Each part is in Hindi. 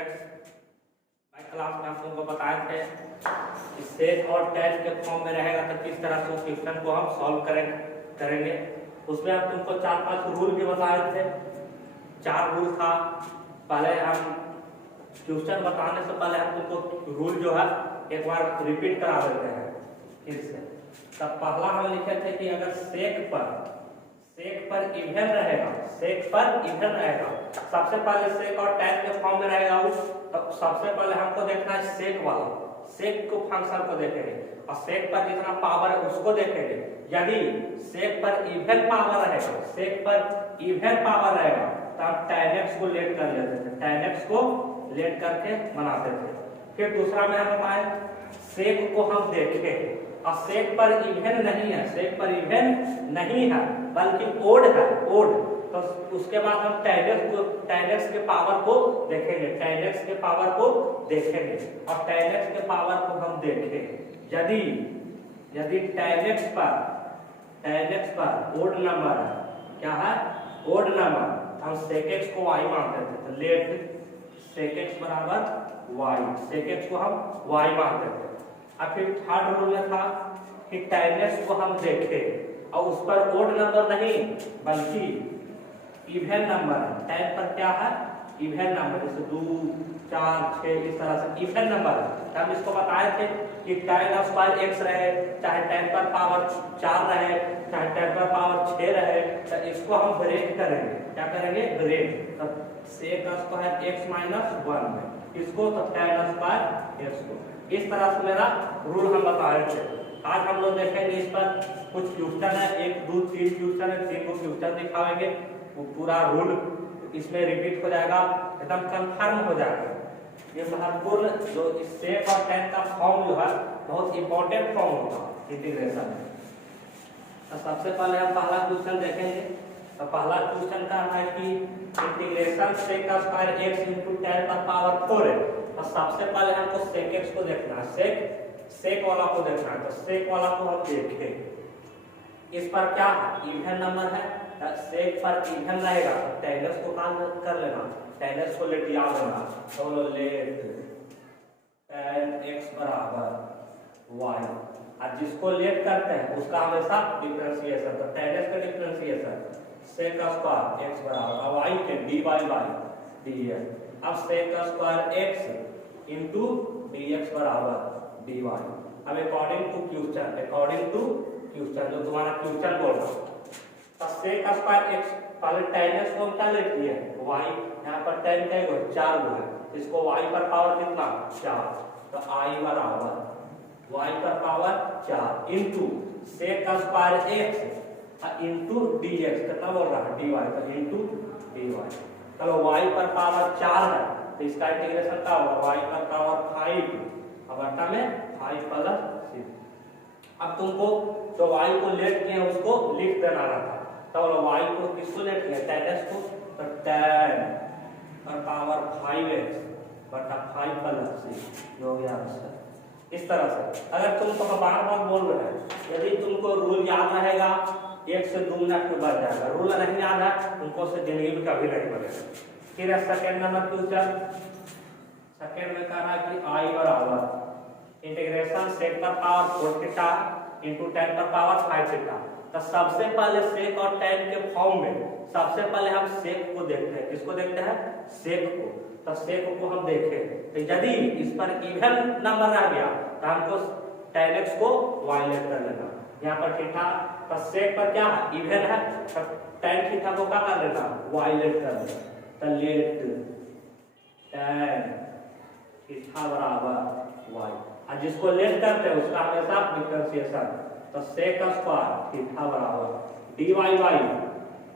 स्टूडेंट्स, क्लास में हम तुमको बताए थे कि सेक और टैन के फॉर्म में रहेगा तो किस तरह से उस क्वेश्चन को हम सॉल्व करेंगे। उसमें हम तुमको 4-5 रूल भी बताए थे। 4 रूल था। पहले हम क्वेश्चन बताने से पहले हम तुमको रूल जो है एक बार रिपीट करा देते हैं फिर से। तब पहला हम लिखे थे कि अगर सेक पर इवन रहेगा, सबसे पहले सेक और टैन के फॉर्म में रहेगा तो सबसे पहले हमको देखना है सेक को फंक्शन को देखेंगे और सेक पर जितना पावर है उसको देखेंगे। यदि सेक पर इवन पावर रहेगा तो हम tan x को लेट कर लेते थे, tan x को लेट करके बनाते थे। फिर दूसरा में हम बताए सेक को हम देखें और सेक पर इवन नहीं है बल्कि ओड है, तो उसके बाद हम tan x के पावर को देखेंगे, tan x के पावर को देखेंगे और tan x के पावर को हम देखें। यदि tan x पर ओड नंबर है, क्या है ओड नंबर, हम sec x को y मानते थे तो लेट sec x बराबर y, sec x को हम y मानते थे। अब फिर थर्ड रूल में था कि tan x को हम देखें और उस पर ओड नंबर नहीं बल्कि इवन नंबर है। tan पर क्या है इवन नंबर, जैसे 2, 4, 6 इस तरह से इवन नंबर है। तो हम इसको बताए थे कि tan स्क्वायर x रहे, चाहे tan पर पावर 4 रहे, चाहे tan पर पावर 6 रहे, तो इसको हम ब्रेक करेंगे। क्या करेंगे ब्रेक। तो sec स्क्वायर x माइनस 1 में इसको, तो tan स्क्वायर x को। इस तरह से मेरा रूल हम बता रहे थे। आज हम लोग देखेंगे इस पर कुछ क्वेश्चन है, 1, 2, 3 क्वेश्चन है, 3 को क्वेश्चन दिखाएंगे। वो पूरा रूल इसमें रिपीट हो जाएगा, एकदम कंफर्म हो जाएगा। ये महत्वपूर्ण जो इस सेक और टैन का फॉर्म जो है बहुत इंपॉर्टेंट फॉर्म होगा इंटीग्रेशन में। तो सबसे पहले हम पहला क्वेश्चन देखेंगे। तो पहला क्वेश्चन का है कि इंटीग्रेशन सेक का स्क्वायर x इनटू टैन का पावर 4 है। तो सबसे पहले हमको सेक x को देखना है, सेक वाला को देखना है। तो सेक वाला को हम देखें। इस पर क्या इवन नंबर है, सेक पर इवन रहेगा तो tan x को काम कर लेना, tan x को लेट याद लेना। तो लेट tan x बराबर y, और जिसको लेट करते हैं उसका हमेशा डिफरेंशिएशन। तो tan x का डिफरेंशिएशन सेक का स्क्वायर x बराबर y के dy बाय dx। अब सेक का स्क्वायर x इनटू dx बराबर dy। अब अकॉर्डिंग टू क्वेश्चन जो तुम्हारा क्वेश्चन बोल रहा है, तो सेक का स्क्वायर x पहले tan x को हम क्या लेट किए y, यहाँ पर tan क्या है 4 है, इसको y पर पावर कितना 4, तो I बराबर y पर पावर 4 इनटू सेक का स्क्वायर x इनटू dx, कितना बोल रहा है dy, तो इनटू dy। चलो y पर पावर 4 है तो इसका इंटीग्रेशन क्या होगा y पर पावर 5 और बटा में 5 प्लस 6। अब तुमको जो y को लेट किए उसको लिख देना रहता। तो y को किसको लेट किया tan x को, तो tan पर पावर 5x बटा 5 प्लस 6 हो गया आंसर। इस तरह से अगर तुमको बार बार बोल रहे हैं, यदि तुमको रूल याद रहेगा 1 से 2 मिनट में बच जाएगा। रूल नहीं याद है तुमको से जिंदगी में कभी नहीं बनेगा। फिर सेकंड नंबर क्वेश्चन, सेकंड में कह रहा है कि I बराबर इंटीग्रेशन सेक पर पावर 4 थीटा इनटू tan पर पावर 5 थीटा। तो सबसे पहले सेक और tan के फॉर्म में सबसे पहले हम सेक को देखते हैं। किसको देखते हैं सेक को। तो सेक को हम देखें तो यदि इस पर इवन नंबर आ गया तो हमको tan x को y लेट कर लेना, यहाँ पर थीटा। तो सेक पर क्या है इवन है तो tan थीटा को क्या कर लेना y लेट कर लेना। तो लेट tan थीटा बराबर y, और जिसको लेट करते हैं उसका हमेशा डिफरेंशिएशन। तो सेक का स्क्वायर थीटा बराबर dy by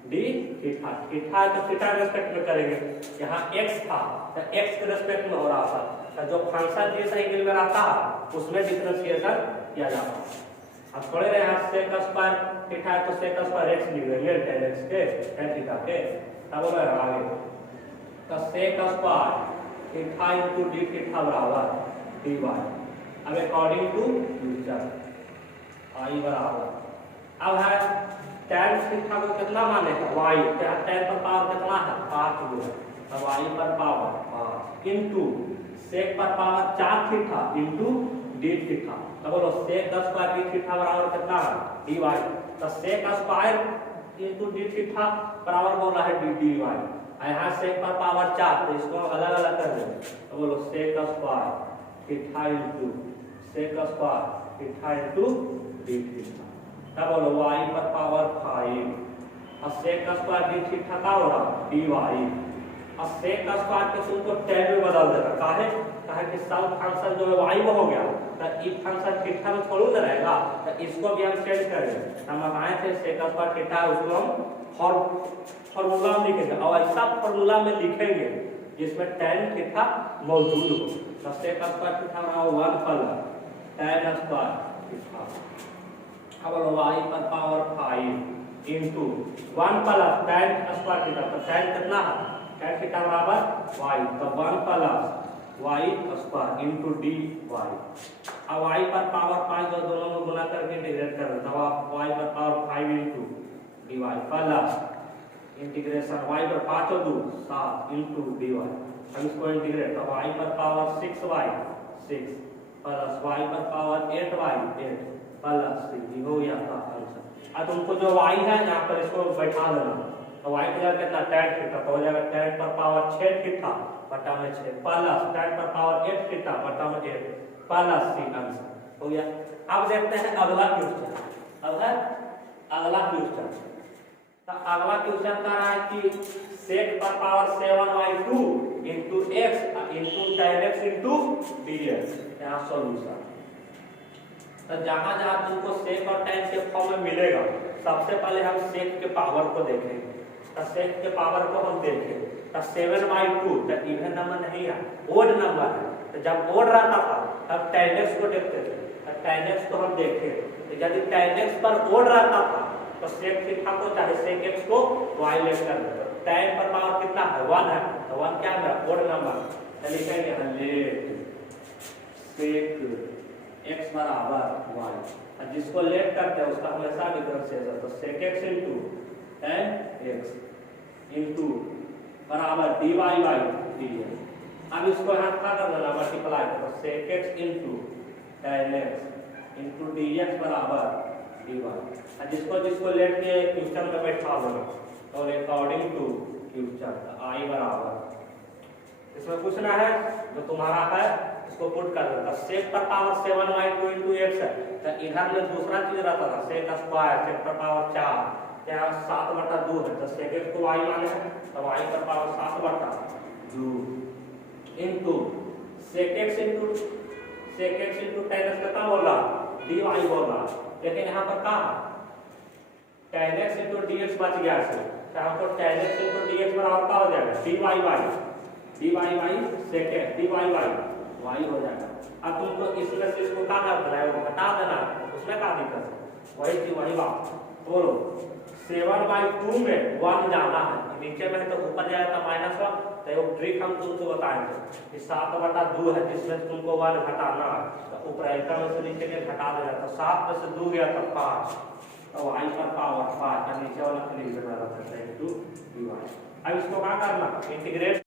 d theta, theta है तो थीटा के रेस्पेक्ट में करेंगे। यहाँ x था तो x के रेस्पेक्ट में हो रहा था, तो जो फंक्शन जिस एंगल में रहता है उसमें डिफरेंशिएशन किया जाता है। अब थोड़े रहे यहाँ सेक का स्क्वायर थीटा है तो सेक का स्क्वायर x लिख देंगे tan x के tan थीटा के। अब आगे तो सेक का square theta into d theta बराबर dy। अब अकॉर्डिंग टू क्वेश्चन I बराबर, अब है tan थीटा को कितना माने y, tan पर पावर कितना है 5 गुना, तो y पर पावर इनटू sec पर power 4 theta into d theta. तो बोलो sec स्क्वायर d थीटा बराबर कितना है dy। तो sec square into d theta बराबर बोला है dy। यहाँ sec पर पावर 4 तो इसको अलग अलग कर देंगे। तो बोलो sec square theta into sec square theta into d theta. तब बोलो y पर पावर 5 और sec स्क्वायर d थीटा का हो रहा dy। और sec स्क्वायर के सूत्र को tan में बदल देना। काहे कि सब फंक्शन जो है y में हो गया तो ई फंक्शन थीटा में थोड़ी ना रहेगा। तो इसको भी हम चेंज करेंगे। हम आए थे sec स्क्वायर थीटा उसको हम फॉर्मूला में लिखेंगे और ऐसा फॉर्मूला में लिखेंगे जिसमें tan थीटा मौजूद हो। तो sec स्क्वायर थीटा ना 1 प्लस tan स्क्वायर थीटा अब y पर power 5 into 1 plus tan square theta. तो tan कितना है tan थीटा बराबर y। तो 1 plus y square into dy। अब y पर पावर 5 जो दोनों को गुना करके इंटीग्रेट कर दें। तब आप y पर power 5 into dy plus integration y पर 5 और 2 7 इनटू dy। हम इसको इंटीग्रेट तब y पर पावर 6y 6 प्लस y पर पावर 8y 8 प्लस 3 हो गया था आंसर। अब तुमको जो y है यहाँ पर इसको बैठा देना। तो y की जगह कितना tan थीटा तो हो जाएगा tan पर पावर 6 थीटा बटा में 6 प्लस tan पर पावर 8 थीटा बटा में 8 प्लस 3 आंसर हो गया। अब देखते हैं अगला क्वेश्चन। अब है अगला क्वेश्चन। तो अगला क्वेश्चन कह रहा है कि sec पर power 7y2 into x into tan x into dx। यहाँ सॉल्यूशन तो जहां जहां तुमको sec और tan के फॉर्म में मिलेगा सबसे पहले हम sec के पावर को देखेंगे। तो sec के पावर को हम देखें तो 7/2 तो इवन नंबर नहीं है ओड नंबर है। तो जब ओड रहता था तब tan x को देखते थे। तो tan x को हम देखें तो यदि tan x पर ओड रहता था तो sec थीटा को चाहे sec x को y लेट कर देते। tan पर पावर कितना है 1 है। तो 1 क्या है मेरा ओड नंबर। तो लिखेंगे लेट sec x बराबर y। और जिसको लेट करते हैं उसका हमेशा डिफरेंशिएशन। तो sec x into tan x into बराबर dy बाई dx। अब इसको यहाँ क्या कर देना मल्टीप्लाई तो sec x into tan x into dx बराबर dy। और जिसको लेट के क्वेश्चन में बैठा देना और अकॉर्डिंग टू क्वेश्चन i बराबर इसमें पूछना है जो तुम्हारा है इसको पुट कर देना। sec पर पावर 7y2 इनटू x है। तो इधर में दूसरा चीज रहता था sec स्क्वायर sec पर पावर 4 यहाँ 7/2 है। तो sec x को y माने हैं तो y पर power 7/2 into sec x into tan x कितना बोला dy बोला। लेकिन यहाँ पर क्या tan x इनटू dx बच गया से। तो यहाँ पर tan x इनटू dx बराबर क्या हो जाएगा dy by sec x dy by y हो जाएगा। अब तुमको इसमें से इसको क्या करना है वो हटा देना है। उसमें क्या दिक्कत है वही थी वही बात। बोलो 7/2 में 1 जाना है नीचे में है तो ऊपर जाएगा -1। तो एक ट्रिक हम तुमको बताएंगे कि 7/2 है जिसमें तुमको 1 घटाना है। तो ऊपर एक में से नीचे के घटा देना। तो 7 में से 2 गया तो 5 तो y पर पावर 5 और नीचे वाला लिख देना रहता है इनटू dy। अब इसको क्या करना इंटीग्रेट